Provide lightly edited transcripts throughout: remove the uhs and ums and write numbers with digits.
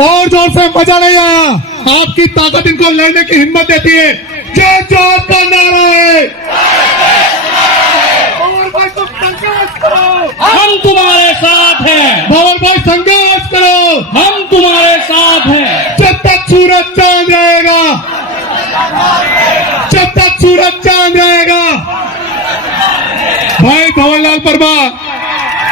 और जोर से मजा नहीं आया। आपकी ताकत इनको लड़ने की हिम्मत देती है। जय जोहर का नारा है। भंवर भाई तुम संघर्ष करो, हम तुम्हारे साथ हैं। भंवर भाई संघर्ष करो, हम तुम्हारे साथ हैं। जब तक सूरज चांद रहेगा, जब तक सूरज चांद रहेगा। भाई भंवरलाल परमार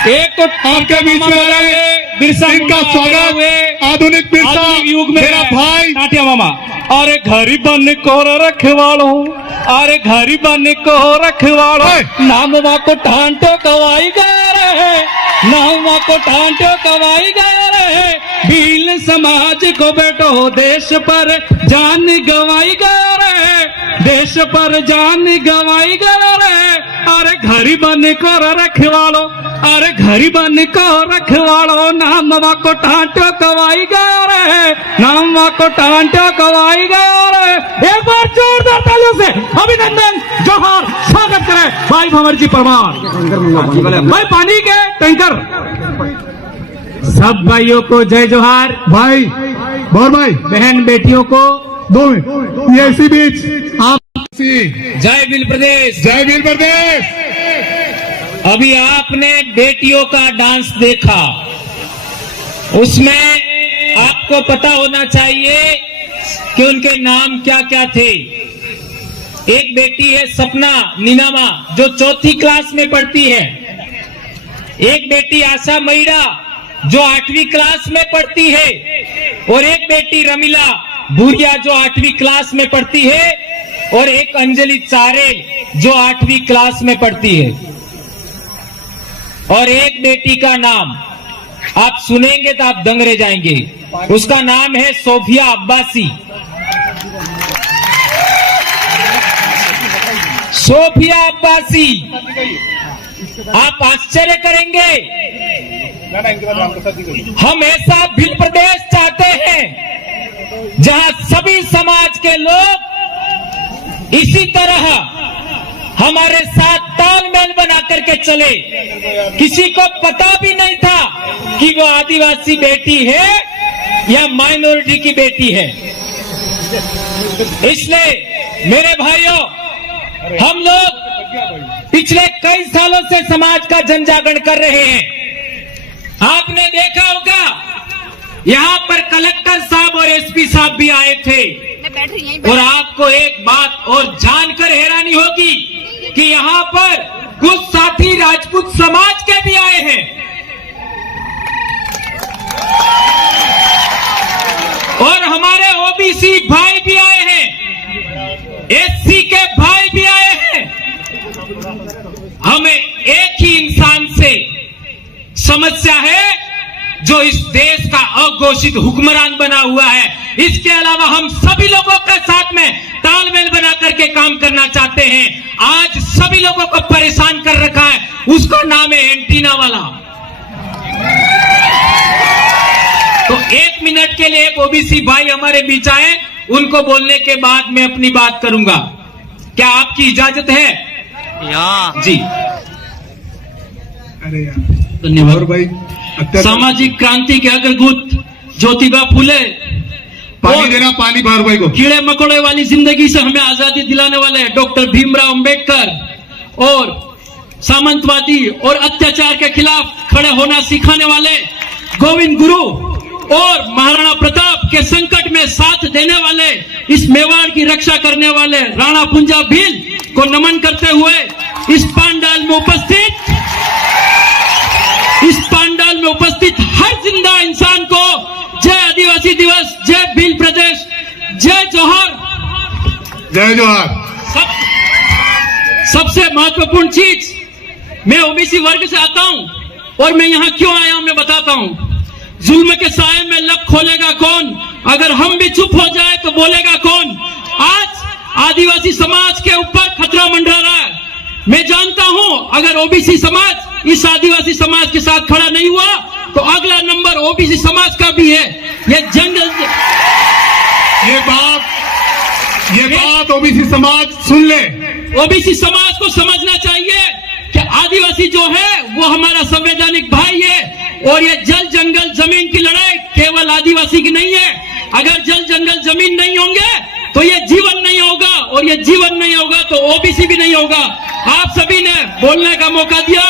एक तो आपके बीच में आए, बिरसा इनका मुंडा स्वागत हुए आधुनिक बिरसा आधुनिक युग में मेरा भाई टाटिया मामा। अरे घरी बन को रखवालो, अरे घरी बन को रखवालो, नामवा को ठांटो कवाई गए रहे, नामवा को ठांटो कवाई गए रहे। भील समाज को बेटो देश पर जान गवाई गए रहे, देश पर जान गवाई गए रहे। अरे घरी बन को रखवालो, अरे घरी बन को रखवालो, नामवा को ठांटो कवाई गए रहे, नामवा को ठांटो कवाई गए रहे। एक बार जोरदार तालियों से अभिनंदन जोहर स्वागत करें भाई भंवर जी परमार। भाई पानी के टैंकर सब भाइयों को जय जोहार। भाई भंवर भाई बहन बेटियों को 2 मिनट ये इसी बीच आप जय भील प्रदेश। जय भील प्रदेश। अभी आपने बेटियों का डांस देखा, उसमें आपको पता होना चाहिए कि उनके नाम क्या क्या थे। एक बेटी है सपना नीनामा जो 4th क्लास में पढ़ती है, एक बेटी आशा मैड़ा जो 8वीं क्लास में पढ़ती है, और एक बेटी रमीला भूरिया जो 8वीं क्लास में पढ़ती है, और एक अंजलि चारेल जो 8वीं क्लास में पढ़ती है। और एक बेटी का नाम आप सुनेंगे तो आप दंग रह जाएंगे, उसका नाम है सोफिया अब्बासी। सोफिया अब्बासी, आप आश्चर्य करेंगे। हम ऐसा भील प्रदेश चाहते हैं जहां सभी समाज के लोग इसी तरह हमारे साथ तालमेल बना करके चले। किसी को पता भी नहीं था कि वो आदिवासी बेटी है या माइनॉरिटी की बेटी है। इसलिए मेरे भाइयों, हम लोग पिछले कई सालों से समाज का जन जागरण कर रहे हैं। आपने देखा होगा यहाँ पर कलेक्टर साहब और एसपी साहब भी आए थे, और आपको एक बात और जानकर हैरानी होगी कि यहाँ पर कुछ साथी राजपूत समाज के भी आए हैं, और हमारे ओबीसी भाई भी आए हैं, एससी के भाई भी आए हैं। हमें एक ही इंसान से समस्या है जो इस देश का अघोषित हुक्मरान बना हुआ है। इसके अलावा हम सभी लोगों के साथ में तालमेल बना करके काम करना चाहते हैं। आज सभी लोगों को परेशान कर रखा है, उसका नाम है एंटीना वाला। तो 1 मिनट के लिए एक ओबीसी भाई हमारे बीच आए, उनको बोलने के बाद मैं अपनी बात करूंगा। क्या आपकी इजाजत है? जी अरे यार धन्यवाद भाई। सामाजिक क्रांति के अग्रदूत ज्योतिबा फुले, पानी देना, पानी भंवर भाई को। कीड़े मकोड़े वाली जिंदगी से हमें आजादी दिलाने वाले डॉक्टर भीमराव अंबेडकर, और सामंतवादी और अत्याचार के खिलाफ खड़े होना सिखाने वाले गोविंद गुरु, और महाराणा प्रताप के संकट में साथ देने वाले, इस मेवाड़ की रक्षा करने वाले राणा पुंजा भील को नमन करते हुए इस पंडाल में उपस्थित हर जिंदा इंसान को जय आदिवासी दिवस, जय भील प्रदेश, जय जोहर। जय जोहर। सबसे महत्वपूर्ण चीज, मैं ओबीसी वर्ग से आता हूं और मैं यहां क्यों आया हूं मैं बताता हूं। जुल्म के साए में लब खोलेगा कौन? अगर हम भी चुप हो जाए तो बोलेगा कौन? आज आदिवासी समाज के ऊपर खतरा मंडरा रहा है। मैं जानता हूं अगर ओबीसी समाज इस आदिवासी समाज के साथ खड़ा नहीं हुआ तो अगला नंबर ओबीसी समाज का भी है। ये बात ओबीसी समाज सुन ले। ओबीसी समाज को समझना चाहिए कि आदिवासी जो है वो हमारा संवैधानिक भाई है, और ये जल जंगल जमीन की लड़ाई केवल केवल आदिवासी की नहीं है। अगर जल जंगल जमीन नहीं होंगे तो ये जीवन नहीं होगा, और ये जीवन नहीं होगा तो ओबीसी भी नहीं होगा। आप सभी ने बोलने का मौका दिया।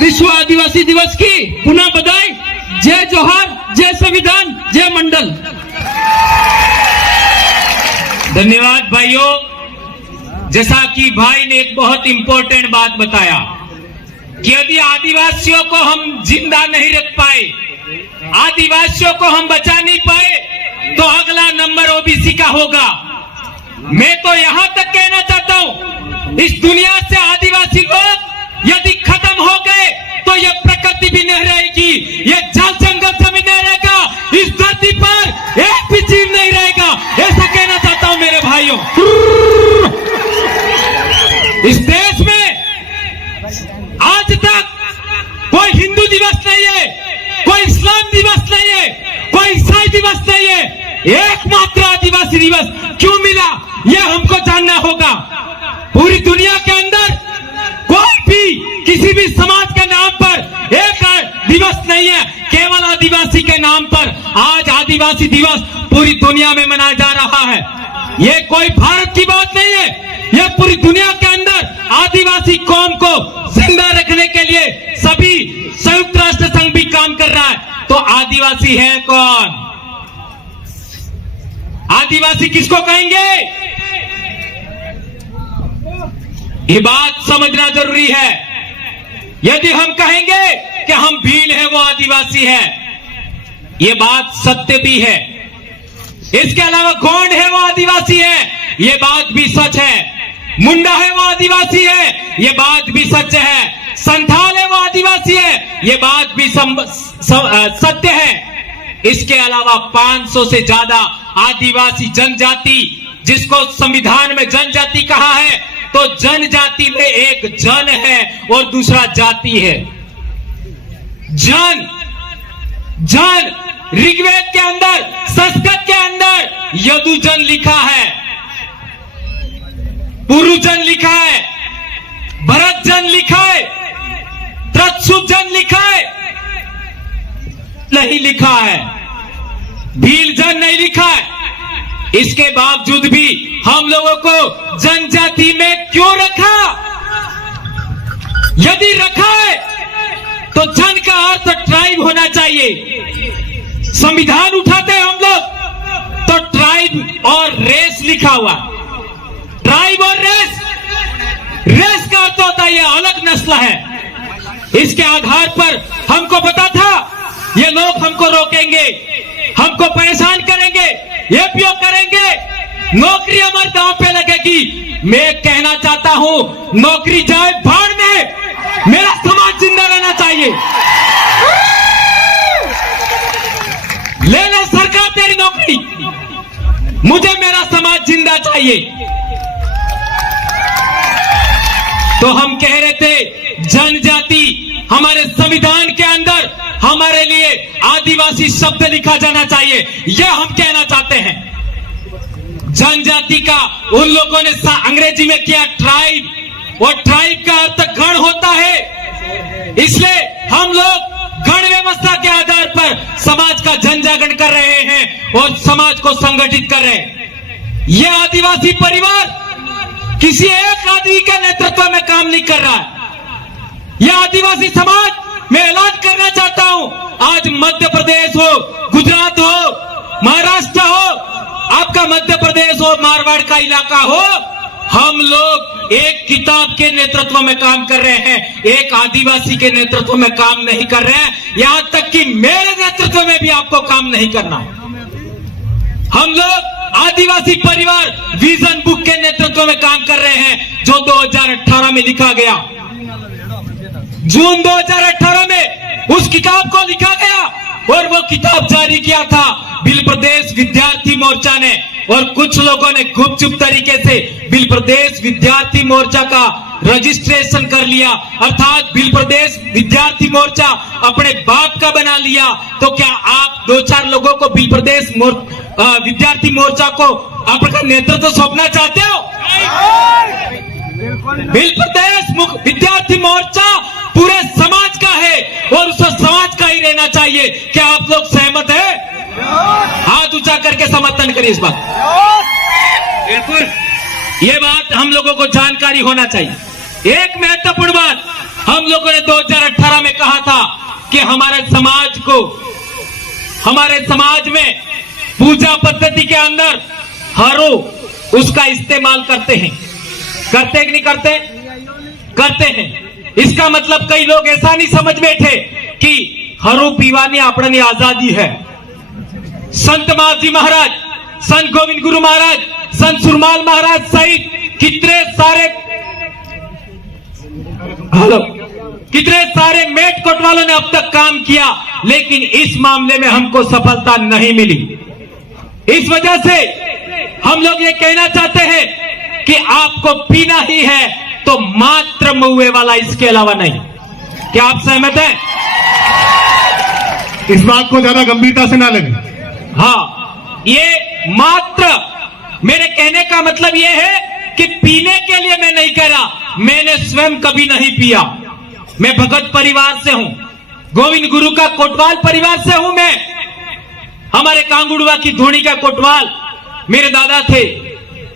विश्व आदिवासी दिवस की पुनः बधाई। जय जोहार, जय संविधान, जय मंडल। धन्यवाद भाइयों। जैसा कि भाई ने एक बहुत इंपॉर्टेंट बात बताया कि यदि आदिवासियों को हम जिंदा नहीं रख पाए, आदिवासियों को हम बचा नहीं पाए, तो अगला नंबर ओबीसी का होगा। मैं तो यहां तक कहना चाहता हूं, इस दुनिया से आदिवासी लोग यदि खत्म हो गए तो यह प्रकृति भी नहीं रहेगी, यह जल जंगल जमीन नहीं रहेगा, इस धरती पर एक भी जीव नहीं रहेगा। ऐसा कहना चाहता हूं मेरे भाइयों। इस देश में आज तक कोई हिंदू दिवस नहीं है, कोई इस्लाम दिवस नहीं है, कोई ईसाई दिवस नहीं है, एकमात्र आदिवासी दिवस क्यों मिला, यह हमको जानना होगा। पूरी दुनिया के अंदर कोई भी किसी भी समाज के नाम पर एक दिवस नहीं है, केवल आदिवासी के नाम पर आज आदिवासी दिवस पूरी दुनिया में मनाया जा रहा है। यह कोई भारत की बात नहीं है, यह पूरी दुनिया के अंदर आदिवासी कौम को जिंदा रखने के लिए सभी संयुक्त राष्ट्र संघ भी काम कर रहा है। तो आदिवासी है कौन? आदिवासी किसको कहेंगे? ये बात समझना जरूरी है। यदि हम कहेंगे कि हम भील हैं वो आदिवासी है, ये बात सत्य भी है। इसके अलावा गोंड है वो आदिवासी है, ये बात भी सच है। मुंडा है वो आदिवासी है, ये बात भी सच है। संथाल है वो आदिवासी है, ये बात भी सत्य है। इसके अलावा 500 से ज्यादा आदिवासी जनजाति, जिसको संविधान में जनजाति कहा है, तो जनजाति में एक जन है और दूसरा जाति है। जन जन ऋग्वेद के अंदर, संस्कृत के अंदर यदुजन लिखा है, पुरुजन लिखा है, भरतजन लिखा है, त्रत्सुजन लिखा है, नहीं लिखा है, भीलजन नहीं लिखा है। इसके बावजूद भी हम लोगों को जनजाति में क्यों रखा? यदि रखा है तो जन का अर्थ ट्राइब होना चाहिए। संविधान उठाते हैं हम लोग तो ट्राइब और रेस लिखा हुआ। ट्राइब और रेस, रेस का अर्थ होता है ये अलग नस्ल है। इसके आधार पर हमको पता था ये लोग हमको रोकेंगे, हमको परेशान करेंगे, ये भी करेंगे, नौकरी हमारे दांव पे लगेगी। मैं कहना चाहता हूं नौकरी जाए भाड़ में, मेरा समाज जिंदा रहना चाहिए। ले ले सरकार तेरी नौकरी, मुझे मेरा समाज जिंदा चाहिए। तो हम कह रहे थे जनजाति, हमारे संविधान के अंदर हमारे लिए आदिवासी शब्द लिखा जाना चाहिए, यह हम कहना चाहते हैं। जनजाति का उन लोगों ने अंग्रेजी में किया ट्राइब, और ट्राइब का अर्थ गण होता है। इसलिए हम लोग गण व्यवस्था के आधार पर समाज का जनजागरण कर रहे हैं और समाज को संगठित कर रहे हैं। यह आदिवासी परिवार किसी एक आदमी के नेतृत्व में काम नहीं कर रहा है। यह आदिवासी समाज, मैं ऐलान करना चाहता हूं, आज मध्य प्रदेश हो, गुजरात हो, महाराष्ट्र हो, आपका मध्य प्रदेश हो, मारवाड़ का इलाका हो, हम लोग एक किताब के नेतृत्व में काम कर रहे हैं, एक आदिवासी के नेतृत्व में काम नहीं कर रहे हैं। यहां तक कि मेरे नेतृत्व में भी आपको काम नहीं करना है। हम लोग आदिवासी परिवार विजन बुक के नेतृत्व में काम कर रहे हैं, जो 2018 में लिखा गया। जून 2018 में उस किताब को लिखा गया और वो किताब जारी किया था बिल प्रदेश विद्यार्थी मोर्चा ने, और कुछ लोगों ने गुपचुप तरीके से बिल प्रदेश विद्यार्थी मोर्चा का रजिस्ट्रेशन कर लिया, अर्थात बिल प्रदेश विद्यार्थी मोर्चा अपने बाप का बना लिया। तो क्या आप 2-4 लोगों को बिल प्रदेश विद्यार्थी मोर्चा को आपका नेतृत्व सौंपना चाहते हो? बिल प्रदेश विद्यार्थी मोर्चा पूरे समाज का है और उस समाज का ही रहना चाहिए। क्या आप लोग सहमत हैं? हाथ ऊंचा करके समर्थन करिए इस बात। बिल्कुल, ये बात हम लोगों को जानकारी होना चाहिए। एक महत्वपूर्ण बात, हम लोगों ने 2018 में कहा था कि हमारे समाज में पूजा पद्धति के अंदर हरो उसका इस्तेमाल करते हैं कि नहीं करते? करते हैं। इसका मतलब कई लोग ऐसा नहीं समझ बैठे कि हरो पीवानी अपनी आजादी है। संत माजी महाराज, संत गोविंद गुरु महाराज, संत सुरमाल महाराज सहित कितने सारे मेट कोट वालों ने अब तक काम किया, लेकिन इस मामले में हमको सफलता नहीं मिली। इस वजह से हम लोग ये कहना चाहते हैं कि आपको पीना ही है तो मात्र महुए वाला, इसके अलावा नहीं। क्या आप सहमत हैं? इस बात को ज्यादा गंभीरता से ना लगे। हाँ, ये मात्र, मेरे कहने का मतलब ये है कि पीने के लिए मैं नहीं कह रहा, मैंने स्वयं कभी नहीं पिया। मैं भगत परिवार से हूं, गोविंद गुरु का कोटवाल परिवार से हूं मैं। हमारे कांगुड़वा की धोनी का कोटवाल मेरे दादा थे।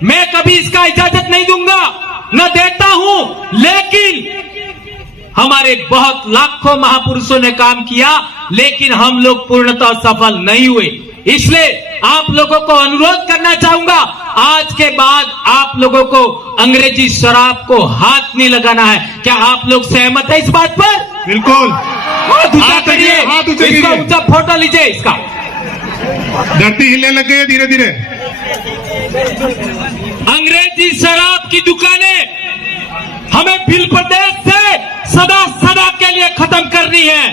मैं कभी इसका इजाजत नहीं दूंगा, न देता हूं, लेकिन हमारे बहुत लाखों महापुरुषों ने काम किया, लेकिन हम लोग पूर्णतः सफल नहीं हुए। इसलिए आप लोगों को अनुरोध करना चाहूंगा, आज के बाद आप लोगों को अंग्रेजी शराब को हाथ नहीं लगाना है। क्या आप लोग सहमत है इस बात पर? बिल्कुल। हाथ ऊंचा करिए, हाथ ऊंचे इसका कीजिए। ऊंचा फोटो लीजिए इसका। धरती हिलने लग गई है धीरे धीरे। अंग्रेजी शराब की दुकानें हमें भिल प्रदेश से सदा सदा के लिए खत्म करनी है,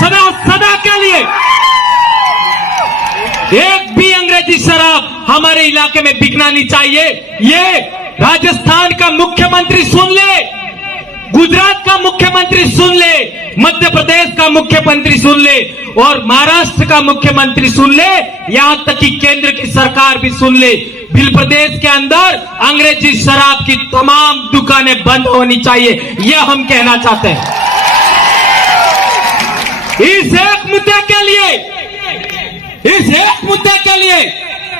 सदा सदा के लिए। एक भी अंग्रेजी शराब हमारे इलाके में बिकना नहीं चाहिए। ये राजस्थान का मुख्यमंत्री सुन ले, गुजरात का मुख्यमंत्री सुन ले, मध्य प्रदेश का मुख्यमंत्री सुन ले और महाराष्ट्र का मुख्यमंत्री सुन ले, यहां तक कि केंद्र की सरकार भी सुन ले। भिल प्रदेश के अंदर अंग्रेजी शराब की तमाम दुकानें बंद होनी चाहिए, यह हम कहना चाहते हैं। इस एक मुद्दे के लिए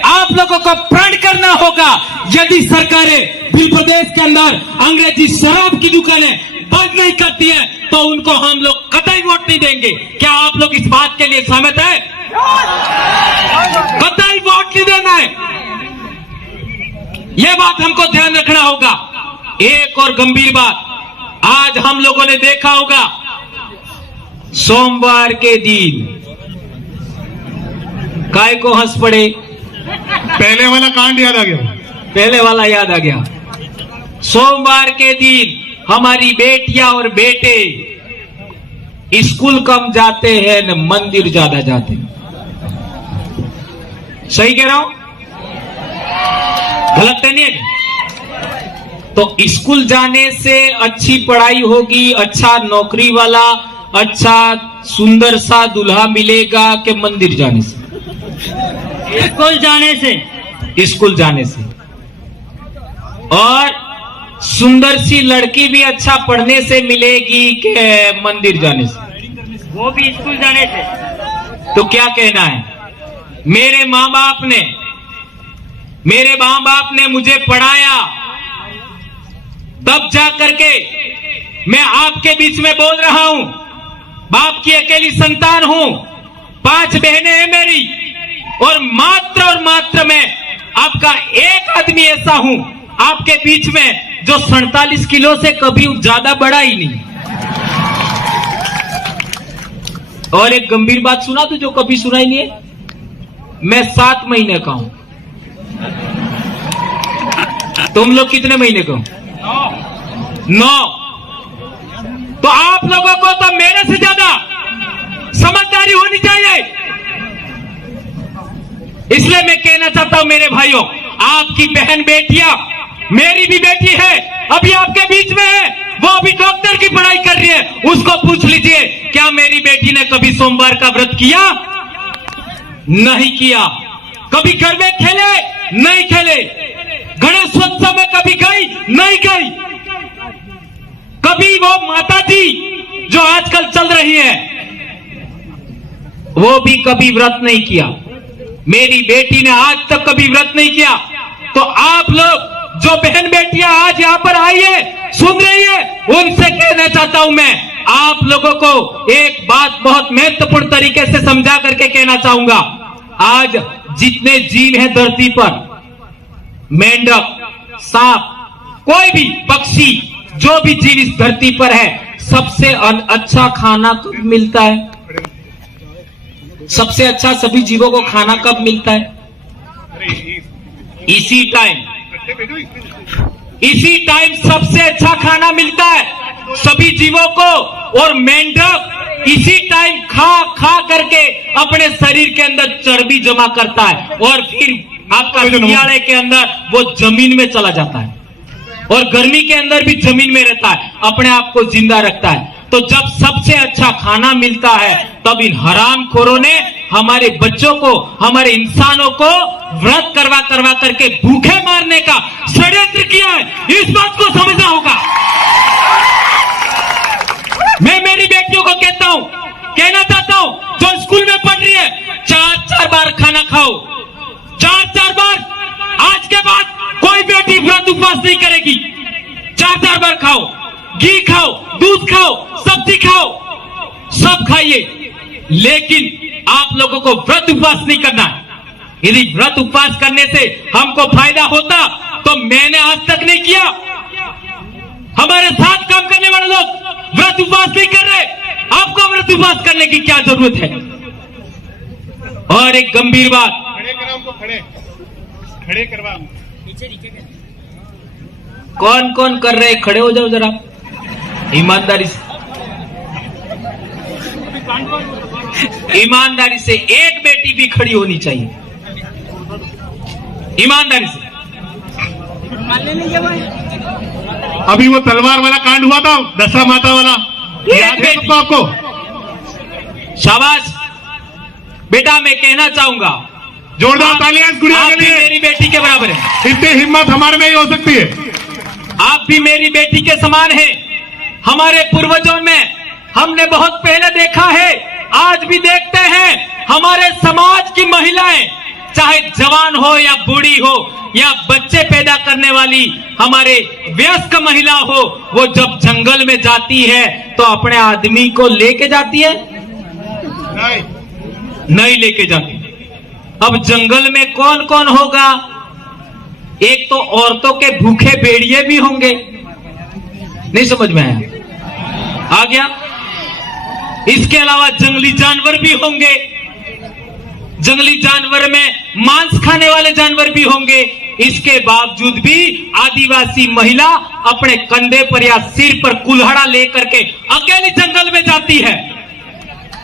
आप लोगों को प्रण करना होगा। यदि सरकारें भिल प्रदेश के अंदर अंग्रेजी शराब की दुकानें बंद नहीं करती हैं, तो उनको हम लोग कतई वोट नहीं देंगे। क्या आप लोग इस बात के लिए सहमत हैं? कतई वोट नहीं देना है, यह बात हमको ध्यान रखना होगा। एक और गंभीर बात, आज हम लोगों ने देखा होगा सोमवार के दिन काय को हंस पड़े, पहले वाला कांड याद आ गया। पहले वाला याद आ गया। सोमवार के दिन हमारी बेटियां और बेटे स्कूल कम जाते हैं न मंदिर ज्यादा जाते हैं। सही कह रहा हूं? गलत तो नहीं है? तो स्कूल जाने से अच्छी पढ़ाई होगी, अच्छा नौकरी वाला, अच्छा सुंदर सा दूल्हा मिलेगा कि मंदिर जाने से? स्कूल जाने से। स्कूल जाने से। और सुंदर सी लड़की भी अच्छा पढ़ने से मिलेगी कि मंदिर जाने से? वो भी स्कूल जाने से। तो क्या कहना है? मेरे माँ बाप ने मुझे पढ़ाया, तब जा करके मैं आपके बीच में बोल रहा हूं। बाप की अकेली संतान हूं, 5 बहनें हैं मेरी, और मात्र मैं आपका एक आदमी ऐसा हूं आपके बीच में जो 47 किलो से कभी ज्यादा बड़ा ही नहीं। और एक गंभीर बात सुना तो जो कभी सुना ही नहीं है, मैं 7 महीने का हूं। तुम लोग कितने महीने का हो? 9। तो आप लोगों को तो मेरे से ज्यादा समझदारी होनी चाहिए। इसलिए मैं कहना चाहता हूं मेरे भाइयों, आपकी बहन बेटियां, मेरी भी बेटी है, अभी आपके बीच में है, वो अभी डॉक्टर की पढ़ाई कर रही है। उसको पूछ लीजिए, क्या मेरी बेटी ने कभी सोमवार का व्रत किया? नहीं किया। कभी घर में खेले? नहीं खेले। गणेशोत्सव में कभी गई? नहीं गई। कभी वो माता जी जो आजकल चल रही है, वो भी कभी व्रत नहीं किया। मेरी बेटी ने आज तक कभी व्रत नहीं किया। तो आप लोग जो बहन बेटियां आज यहां पर आई है, सुन रही है, उनसे कहना चाहता हूं मैं, आप लोगों को एक बात बहुत महत्वपूर्ण तरीके से समझा करके कहना चाहूंगा। आज जितने जीव हैं धरती पर, मेंढक, सांप, कोई भी पक्षी, जो भी जीव इस धरती पर है, सबसे अच्छा खाना कब मिलता है? सबसे अच्छा सभी जीवों को खाना कब मिलता है? इसी टाइम सबसे अच्छा खाना मिलता है सभी जीवों को। और मेंढक इसी टाइम खा करके अपने शरीर के अंदर चर्बी जमा करता है और फिर आपका दुनियाड़े के अंदर वो जमीन में चला जाता है और गर्मी के अंदर भी जमीन में रहता है, अपने आप को जिंदा रखता है। तो जब सबसे अच्छा खाना मिलता है, तब इन हरामखोरों ने हमारे बच्चों को, हमारे इंसानों को व्रत करवा करवा करके भूखे मारने का षड्यंत्र किया है। इस बात को समझना होगा। मैं मेरी बेटियों को कहना चाहता हूं, जो स्कूल में पढ़ रही है, 4-4 बार खाना खाओ, 4-4 बार। आज के बाद कोई बेटी व्रत उपवास नहीं करेगी। 4-4 बार खाओ, घी खाओ, दूध खाओ, सब्जी खाओ, सब खाइए, लेकिन आप लोगों को व्रत उपवास नहीं करना है। यदि व्रत उपवास करने से हमको फायदा होता तो मैंने आज तक नहीं किया। हमारे साथ काम करने वाले लोग व्रत उपवास नहीं कर रहे, आपको व्रत उपवास करने की क्या जरूरत है? और एक गंभीर बात, खड़े करवा, कौन कौन कर रहे, खड़े हो जाओ जरा ईमानदारी से। ईमानदारी से एक बेटी भी खड़ी होनी चाहिए, ईमानदारी से। अभी वो तलवार वाला कांड हुआ था, दशा माता वाला, याद है सबको? आपको शाबाश बेटा। मैं कहना चाहूंगा, जोरदार तालियां इस गुड़िया के आप भी लिए। मेरी बेटी के बराबर है। इतनी हिम्मत हमारे में ही हो सकती है। आप भी मेरी बेटी के समान हैं। हमारे पूर्वजों में हमने बहुत पहले देखा है, आज भी देखते हैं, हमारे समाज की महिलाएं, चाहे जवान हो या बूढ़ी हो या बच्चे पैदा करने वाली हमारे वयस्क महिला हो, वो जब जंगल में जाती है तो अपने आदमी को लेके जाती है? नहीं लेके जाती। अब जंगल में कौन कौन होगा? एक तो औरतों के भूखे भेड़िए भी होंगे। नहीं समझ में आया? आ गया? इसके अलावा जंगली जानवर भी होंगे। जंगली जानवर में मांस खाने वाले जानवर भी होंगे। इसके बावजूद भी आदिवासी महिला अपने कंधे पर या सिर पर कुल्हाड़ा लेकर के अकेली जंगल में जाती है।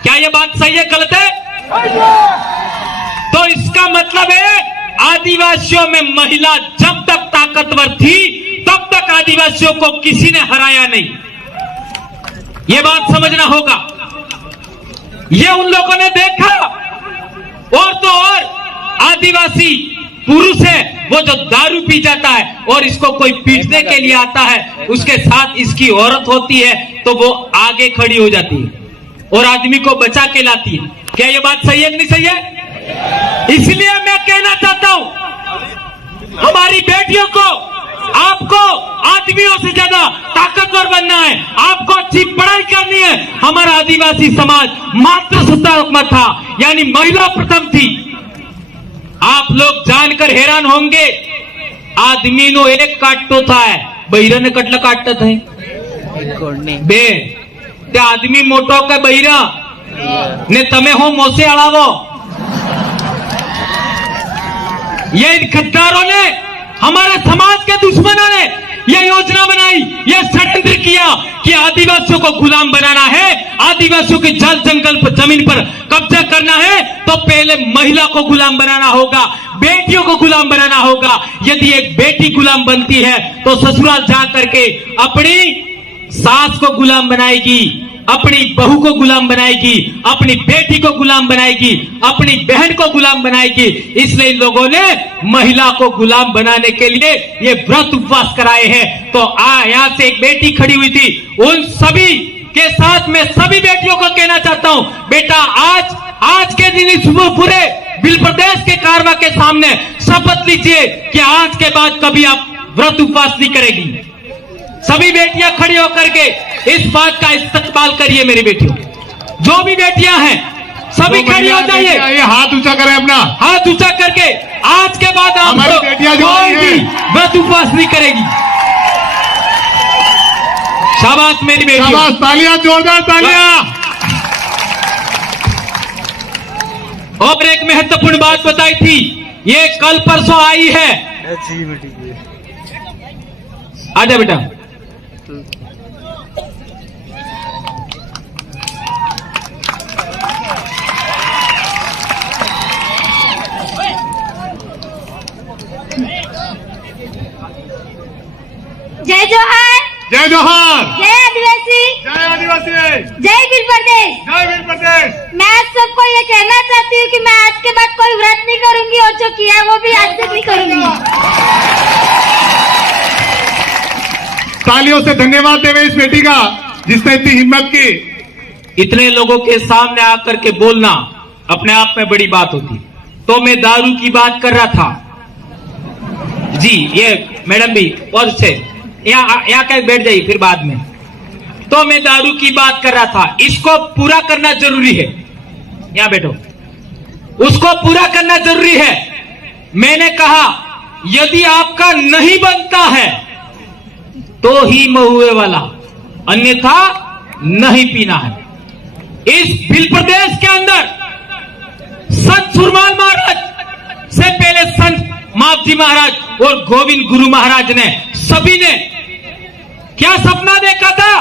क्या यह बात सही है, गलत है? तो इसका मतलब है आदिवासियों में महिला जब तक ताकतवर थी तब तक आदिवासियों को किसी ने हराया नहीं। यह बात समझना होगा। यह उन लोगों ने देखा। और तो और आदिवासी पुरुष है वो जो दारू पी जाता है और इसको कोई पीटने के लिए आता है, उसके साथ इसकी औरत होती है तो वो आगे खड़ी हो जाती है और आदमी को बचा के लाती है। क्या ये बात सही है कि नहीं सही है? इसलिए मैं कहना चाहता हूं, हमारी बेटियों को, आपको आदमियों से ज्यादा ताकतवर बनना है, आपको अच्छी पढ़ाई करनी है। हमारा आदिवासी समाज मातृसत्तात्मक था, यानी महिला प्रथम थी। आप लोग जानकर हैरान होंगे, आदमी नो एक काटतो था, बहिरा ने कटला काटता था बे ते आदमी मोटो के बहिरा ने तमे हो मोसे अड़ावो। ये इन गद्दारों ने, हमारे समाज के दुश्मनों ने यह योजना बनाई, यह षड्यंत्र किया कि आदिवासियों को गुलाम बनाना है, आदिवासियों के जल जंगल पर जमीन पर कब्जा करना है तो पहले महिला को गुलाम बनाना होगा, बेटियों को गुलाम बनाना होगा। यदि एक बेटी गुलाम बनती है तो ससुराल जा करके अपनी सास को गुलाम बनाएगी, अपनी बहू को गुलाम बनाएगी, अपनी बेटी को गुलाम बनाएगी, अपनी बहन को गुलाम बनाएगी। इसलिए इन लोगों ने महिला को गुलाम बनाने के लिए ये व्रत उपवास कराए हैं। तो यहाँ से एक बेटी खड़ी हुई थी, उन सभी के साथ मैं सभी बेटियों को कहना चाहता हूं, बेटा आज के दिन इस पूरे बिल प्रदेश के कारवा के सामने शपथ लीजिए कि आज के बाद कभी आप व्रत उपवास नहीं करेगी। सभी बेटियां खड़ी होकर के इस बात का इस्तकबाल करिए। मेरी बेटियों, जो भी बेटियां हैं सभी खड़ी हो जाइए। ये हाथ ऊंचा करें, अपना हाथ ऊंचा करके आज के बाद आप हमारी बेटियां जो कोई आई भी हैं। व्रत उपवास नहीं करेगी। शाबाश मेरी बेटियों। शाबाश, तालियां, जोरदार तालियां। और एक महत्वपूर्ण बात बताई थी, ये कल परसों आई है। आजा बेटा। जय जोहार, जय जोहार, जय आदिवासी, जय आदिवासी, जय वीर प्रदेश। जय वीर प्रदेश। मैं आप सबको ये कहना चाहती हूँ कि मैं आज के बाद कोई व्रत नहीं करूंगी और जो किया वो भी आज तक नहीं करूंगी। तालियों से धन्यवाद देवे इस बेटी का जिसने इतनी हिम्मत की। इतने लोगों के सामने आकर के बोलना अपने आप में बड़ी बात होती। तो मैं दारू की बात कर रहा था जी। ये मैडम भी और से यहाँ कहीं बैठ जाइए फिर बाद में। तो मैं दारू की बात कर रहा था, इसको पूरा करना जरूरी है। यहाँ बैठो, उसको पूरा करना जरूरी है। मैंने कहा यदि आपका नहीं बनता है तो ही महुए वाला, अन्यथा नहीं पीना है। इस बिल प्रदेश के अंदर संत सुरमाल महाराज से पहले संत मापजी महाराज और गोविंद गुरु महाराज ने सभी ने क्या सपना देखा था?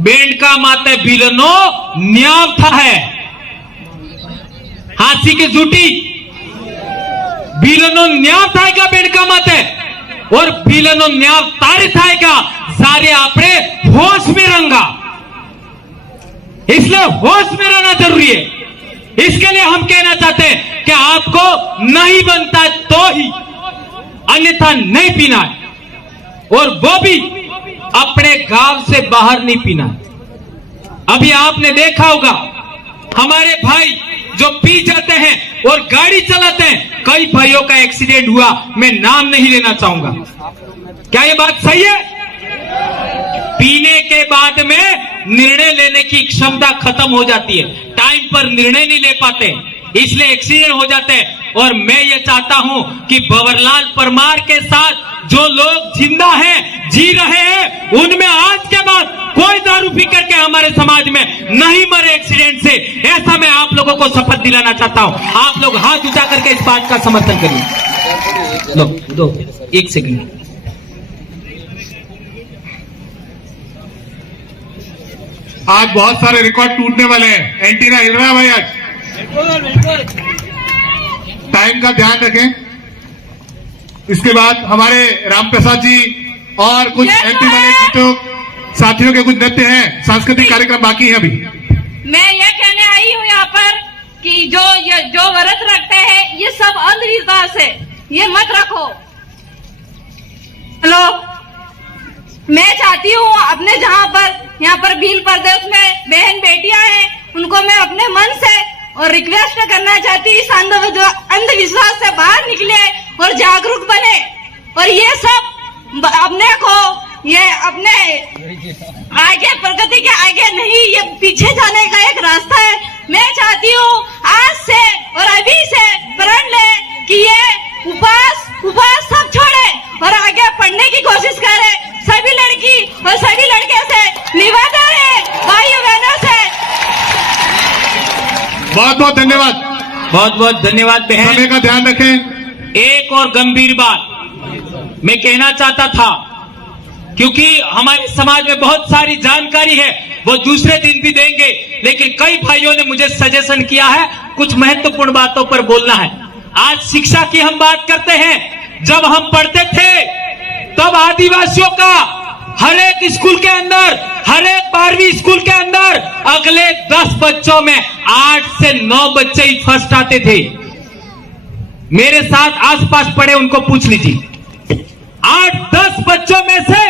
बेंड का माते बिलनो न्याव था है, हाथी की जूटी बिलनो न्याव थाएगा बेंड का माते, और बिलनो न्याव तारे थाएगा सारे आपने होश में रंगा। इसलिए होश में रहना जरूरी है। इसके लिए हम कहना चाहते हैं कि आपको नहीं बनता तो ही, अन्यथा नहीं पीना है, और वो भी अपने गांव से बाहर नहीं पीना है। अभी आपने देखा होगा हमारे भाई जो पी जाते हैं और गाड़ी चलाते हैं, कई भाइयों का एक्सीडेंट हुआ, मैं नाम नहीं लेना चाहूंगा। क्या ये बात सही है? पीने के बाद में निर्णय लेने की क्षमता खत्म हो जाती है, टाइम पर निर्णय नहीं ले पाते, इसलिए एक्सीडेंट हो जाते हैं। और मैं ये चाहता हूं कि भंवरलाल परमार के साथ जो लोग जिंदा हैं, जी रहे हैं, उनमें आज के बाद कोई दारू पी करके हमारे समाज में नहीं मरे एक्सीडेंट से। ऐसा मैं आप लोगों को शपथ दिलाना चाहता हूं। आप लोग हाथ उठा करके इस बात का समर्थन करिए। लो दो एक सेकंड। आज बहुत सारे रिकॉर्ड टूटने वाले हैं। एंटीना हिल रहा है भाई आज। टाइम का ध्यान रखें। इसके बाद हमारे राम प्रसाद जी और कुछ एमपी वाले गीतों साथियों के कुछ नृत्य हैं, सांस्कृतिक कार्यक्रम बाकी हैं अभी। मैं ये कहने आई हूँ यहाँ पर कि जो व्रत रखते हैं ये सब अंधविश्वास है, ये मत रखो। हेलो, मैं चाहती हूँ अपने जहाँ पर यहाँ पर भील प्रदेश में बहन बेटियां हैं, उनको मैं अपने मन से और रिक्वेस्ट करना चाहती हूँ, इस अंधविश्वास से बाहर निकले और जागरूक बने, और ये सब अपने को ये अपने आगे प्रगति के आगे नहीं, ये पीछे जाने का एक रास्ता है। मैं चाहती हूँ आज से और अभी से प्रण ले कि ये उपवास सब छोड़े और आगे पढ़ने की कोशिश करे। सभी लड़की और सभी लड़के से निवेदन है, भाइयों बहनों से। बहुत बहुत धन्यवाद। बहुत बहुत धन्यवाद बहन। समय का ध्यान रखें। एक और गंभीर बात मैं कहना चाहता था, क्योंकि हमारे समाज में बहुत सारी जानकारी है, वो दूसरे दिन भी देंगे, लेकिन कई भाइयों ने मुझे सजेशन किया है कुछ महत्वपूर्ण बातों पर बोलना है। आज शिक्षा की हम बात करते हैं। जब हम पढ़ते थे तब आदिवासियों का हर एक स्कूल के अंदर, हर एक 12वीं स्कूल के अंदर अगले 10 बच्चों में 8 से 9 बच्चे ही फर्स्ट आते थे। मेरे साथ आसपास पढ़े उनको पूछ लीजिए, 8-10 बच्चों में से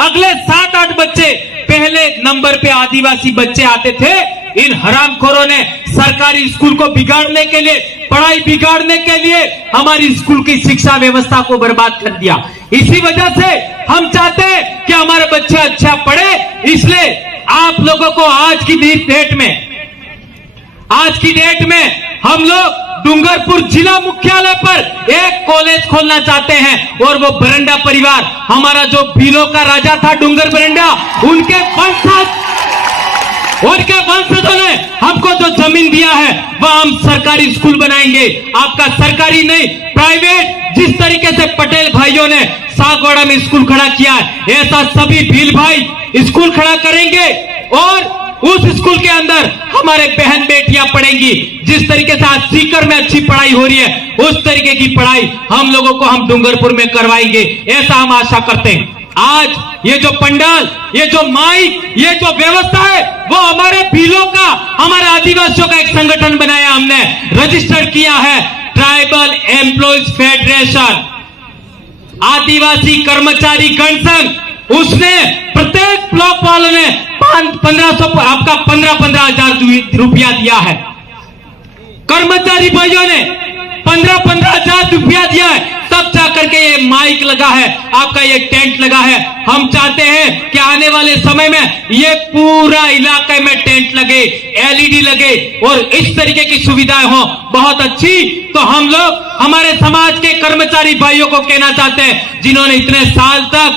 अगले 7-8 बच्चे पहले नंबर पे आदिवासी बच्चे आते थे। इन हरामखोरों ने सरकारी स्कूल को बिगाड़ने के लिए, पढ़ाई बिगाड़ने के लिए हमारी स्कूल की शिक्षा व्यवस्था को बर्बाद कर दिया। इसी वजह से हम चाहते हैं कि हमारे बच्चे अच्छा पढ़े। इसलिए आप लोगों को आज की डेट में हम लोग डूंगरपुर जिला मुख्यालय पर एक कॉलेज खोलना चाहते हैं। और वो बरंडा परिवार, हमारा जो भीलों का राजा था डूंगर बरंडा, उनके वंशजों ने हमको जो जमीन दिया है वह हम सरकारी स्कूल बनाएंगे। आपका सरकारी नहीं, प्राइवेट। जिस तरीके से पटेल भाइयों ने सागवाड़ा में स्कूल खड़ा किया है, ऐसा सभी भील भाई स्कूल खड़ा करेंगे और उस स्कूल के अंदर हमारे बहन बेटियां पढ़ेंगी। जिस तरीके से आज सीकर में अच्छी पढ़ाई हो रही है, उस तरीके की पढ़ाई हम लोगों को हम डूंगरपुर में करवाएंगे, ऐसा हम आशा करते हैं। आज ये जो पंडाल, ये जो माइक, ये जो व्यवस्था है, वो हमारे भीलों का, हमारे आदिवासियों का एक संगठन बनाया, हमने रजिस्टर किया है, ट्राइबल एम्प्लॉयज फेडरेशन, आदिवासी कर्मचारी गण संघ। उसने प्रत्येक ब्लॉक वालों ने 15,000 रुपया दिया है। कर्मचारी भाइयों ने 15,000 रुपया दिया है, तब जाकर के ये माइक लगा है, आपका ये टेंट लगा है। हम चाहते हैं कि आने वाले समय में ये पूरा इलाके में टेंट लगे, एलईडी लगे और इस तरीके की सुविधाएं हो बहुत अच्छी। तो हम लोग हमारे समाज के कर्मचारी भाइयों को कहना चाहते हैं, जिन्होंने इतने साल तक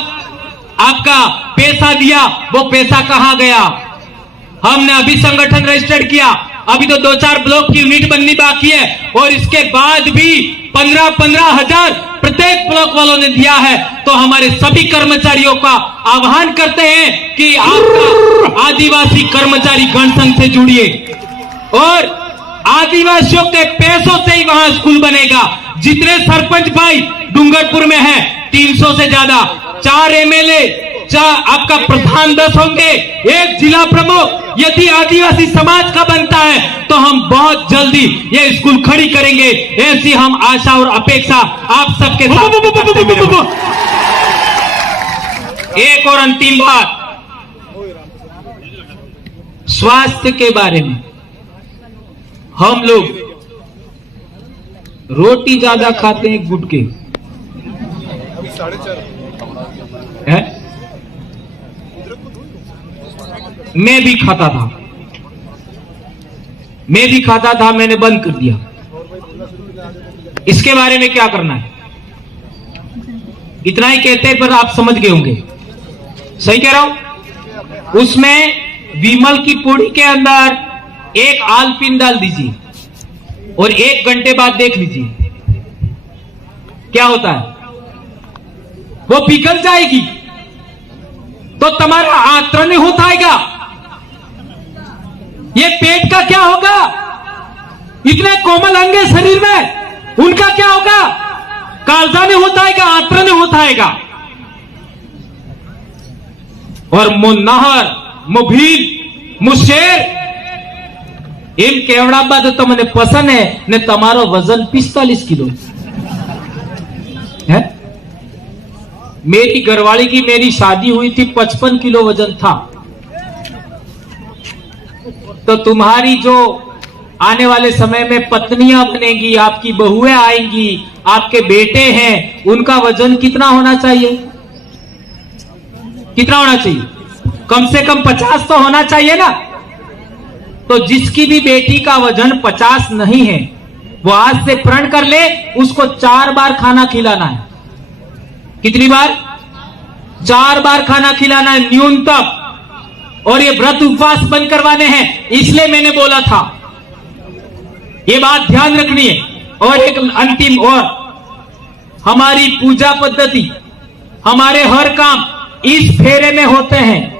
आपका पैसा दिया, वो पैसा कहां गया? हमने अभी संगठन रजिस्टर्ड किया, अभी तो 2-4 ब्लॉक की यूनिट बननी बाकी है और इसके बाद भी 15-15 हजार प्रत्येक ब्लॉक वालों ने दिया है। तो हमारे सभी कर्मचारियों का आह्वान करते हैं कि आपका आदिवासी कर्मचारी गण संघ से जुड़िए और आदिवासियों के पैसों से ही वहां स्कूल बनेगा। जितने सरपंच भाई डूंगरपुर में है 300 से ज्यादा, 4 एमएलए, आपका प्रधान 10 होंगे, 1 जिला प्रमुख। यदि आदिवासी समाज का बनता है तो हम बहुत जल्दी ये स्कूल खड़ी करेंगे, ऐसी हम आशा और अपेक्षा आप सबके साथ करते हैं। एक और अंतिम बात, स्वास्थ्य के बारे में। हम लोग रोटी ज्यादा खाते हैं, गुटके है? मैं भी खाता था, मैंने बंद कर दिया। इसके बारे में क्या करना है? इतना ही कहते हैं, पर आप समझ गए होंगे, सही कह रहा हूं। उसमें विमल की पूड़ी के अंदर एक आलपिन डाल दीजिए और 1 घंटे बाद देख लीजिए क्या होता है। वो पिघल जाएगी तो तुम्हारा आंतरण होता आएगा। ये पेट का क्या होगा? इतने कोमल अंग है शरीर में, उनका क्या होगा? कालजा में होता है, आंतरण में होता है। और मुन्नहर, मुभील, मुशेर एम केवड़ा बात तो मैंने पसंद है ने तमारो वजन 45 किलो है। मेरी घरवाली की मेरी शादी हुई थी, 55 किलो वजन था। तो तुम्हारी जो आने वाले समय में पत्नियां बनेगी, आपकी बहुएं आएंगी, आपके बेटे हैं, उनका वजन कितना होना चाहिए? कितना होना चाहिए? कम से कम 50 तो होना चाहिए ना। तो जिसकी भी बेटी का वजन 50 नहीं है, वो आज से प्रण कर ले, उसको 4 बार खाना खिलाना है। कितनी बार? 4 बार खाना खिलाना है न्यूनतम। और ये व्रत उपवास बंद करवाने हैं, इसलिए मैंने बोला था, ये बात ध्यान रखनी है। और एक अंतिम, और हमारी पूजा पद्धति, हमारे हर काम इस फेरे में होते हैं।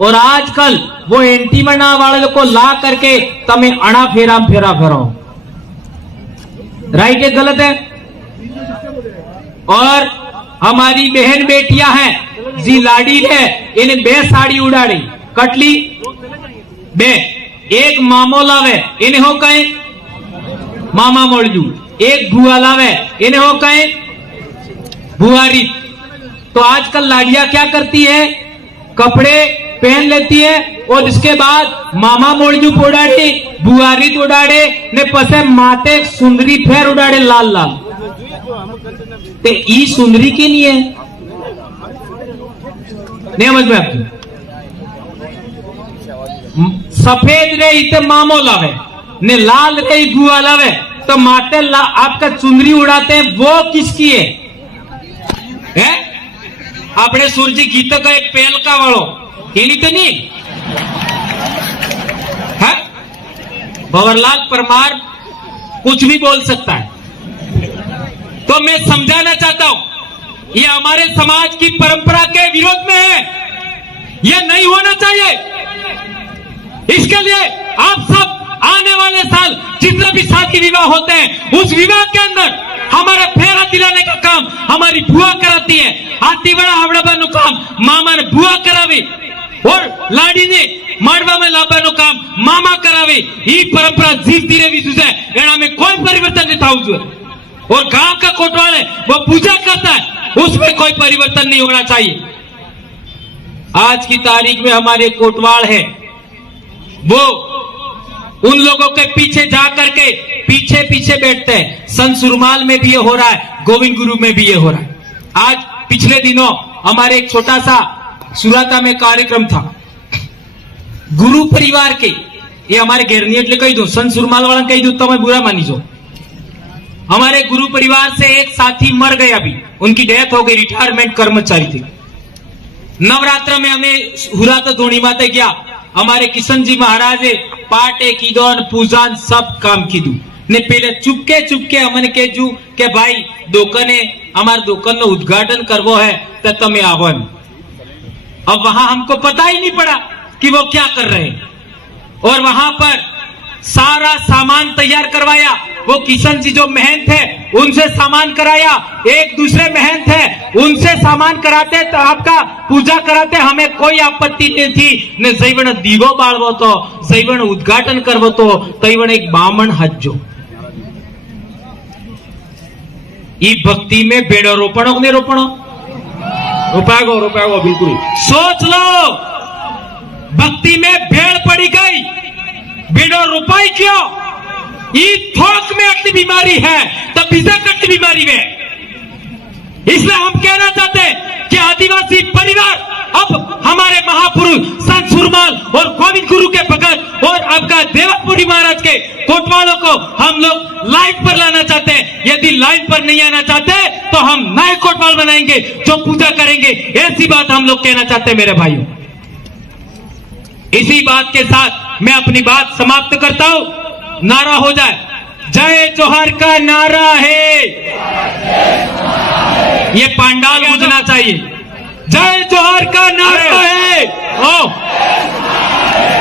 और आजकल वो एंटी मना वाले को ला करके तमें अणा फेरा फेरो, राइट है गलत है? और हमारी बहन बेटियां हैं, जी लाडी है, इन्हें 2 साड़ी उड़ाड़ी कटली, 2 एक मामो लावे, इन्हें हो कहे मामा मोड़जू, एक भुआ लावे, इन्हें हो कहे भुआरी। तो आजकल लाड़ियां क्या करती है, कपड़े पहन लेती है और इसके बाद मामा मोड़जू पोड़ाड़े, बुआरी तोड़ाड़े ने पसे माते सुंदरी फेर उड़ाड़े लाल लाल। ते ई सुंदरी की नहीं है, नहीं समझ में आपकी। सफेद रे इते मामो लावे ने लाल रे बुआ लावे, तो माते आपका चुंदरी उड़ाते हैं, वो किसकी है? अपने सूरजी गीत का एक पेल का वालो एनी तो नहीं है। भंवरलाल परमार कुछ भी बोल सकता है। तो मैं समझाना चाहता हूं, ये हमारे समाज की परंपरा के विरोध में है, यह नहीं होना चाहिए। इसके लिए आप सब आने वाले साल जितने भी शादी विवाह होते हैं, उस विवाह के अंदर हमारा फेरा दिलाने का काम हमारी बुआ कराती है। हाथी बड़ा हवड़ा नु काम मामा ने बुआ करावी और लाड़ी ने माड़वा में लाभा काम मामा करावी। ये परंपरा जीवती रही है, एना में कोई परिवर्तन नहीं था। और गांव का कोटवाल है, वो पूजा करता है, उसमें कोई परिवर्तन नहीं होना चाहिए। आज की तारीख में हमारे कोटवाल है, वो उन लोगों के पीछे जा करके पीछे पीछे बैठते हैं। संत सुरमाल में भी ये हो रहा है, गोविंद गुरु में भी ये हो रहा है। आज पिछले दिनों हमारे एक छोटा सा सुराता में कार्यक्रम था, गुरु परिवार के, ये हमारे घेरनी एटले कही दो, संत सुरमाल वाला कही दो तो मैं बुरा मानी जो। हमारे गुरु परिवार से एक साथी मर गए, अभी उनकी डेथ हो गई, रिटायरमेंट कर्मचारी थे। नवरात्र में हमें हुरा तो धोनी माते गया, हमारे किशन जी महाराजे पाटे कीदोन पूजान सब काम कीधु ने पहले चुपके चुपके हमने केजू के भाई दुकाने हमारे दुकान नो उद्घाटन करवो है तो तमे आवो। अब वहां हमको पता ही नहीं पड़ा कि वो क्या कर रहे हैं, और वहां पर सारा सामान तैयार करवाया। वो किशन जी जो महंत है उनसे सामान कराया, एक दूसरे महंत है उनसे सामान कराते, तो आपका पूजा कराते, हमें कोई आपत्ति नहीं थी ने जैवण दीवो बाळवो तो, जैवण उद्घाटन करवो तो, तैवण एक बामण हज्जो। ई भक्ति में बेड़ो रोपणो नहीं रोपणो, रुपया बिल्कुल सोच लो। भक्ति में भेड़ पड़ी गई, बेड़ो रुपाई क्यों? ये थोक में अटली बीमारी है, तब बिजक अटली बीमारी में। इसलिए हम कहना चाहते हैं कि आदिवासी परिवार अब हमारे महापुरुष संत सुरमाल और गोविंद गुरु के भगत और आपका देवपुरी महाराज के कोटवालों को हम लोग लाइन पर लाना चाहते हैं। यदि लाइन पर नहीं आना चाहते तो हम नए कोटवाल बनाएंगे जो पूजा करेंगे, ऐसी बात हम लोग कहना चाहते हैं मेरे भाइयों। इसी बात के साथ मैं अपनी बात समाप्त करता हूं। नारा हो जाए, जय जोहार का नारा है, ये पांडाल गूंजना चाहिए। जय जोहार का नारा है, ओ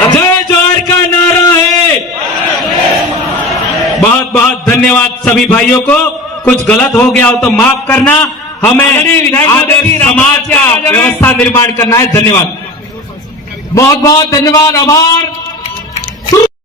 जय जोहार का नारा है। बहुत बहुत धन्यवाद सभी भाइयों को। कुछ गलत हो गया हो तो माफ करना, हमें आदर्श समाज का व्यवस्था निर्माण करना है। धन्यवाद, बहुत बहुत धन्यवाद, आभार।